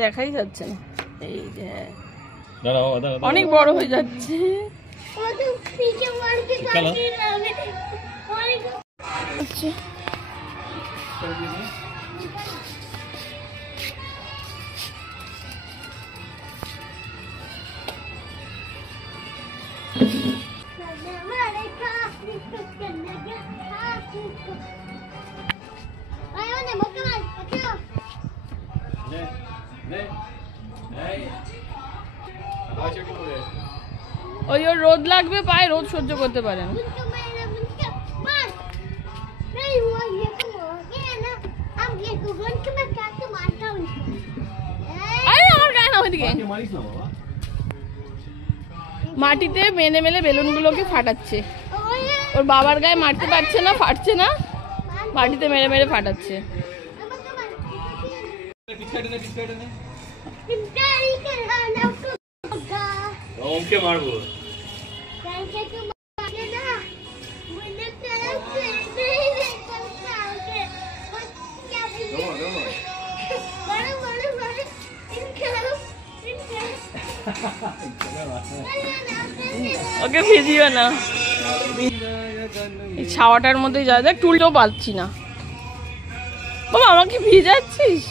দেখাই যাচ্ছে না, এই যে অনেক বড় হয়ে যাচ্ছে। ওই ওর রোদ লাগবে পায়ে, রোদ সহ্য করতে পারে না। আমার গায়ে না, ওইদিকে মাটিতে মেলে মেলে বেলুন গুলোকে ফাটাচ্ছে। ওর বাবার গায়ে মারতে পারছে না, ফাটছে না, মাটিতে মেরে মেরে ফাটাচ্ছে। মারবো ওকে ভিজিও না, এই ছাওয়াটার মধ্যে যা দেখ, টুলটাও পাচ্ছি না। বাবা আমাকে ভিজাচ্ছিস?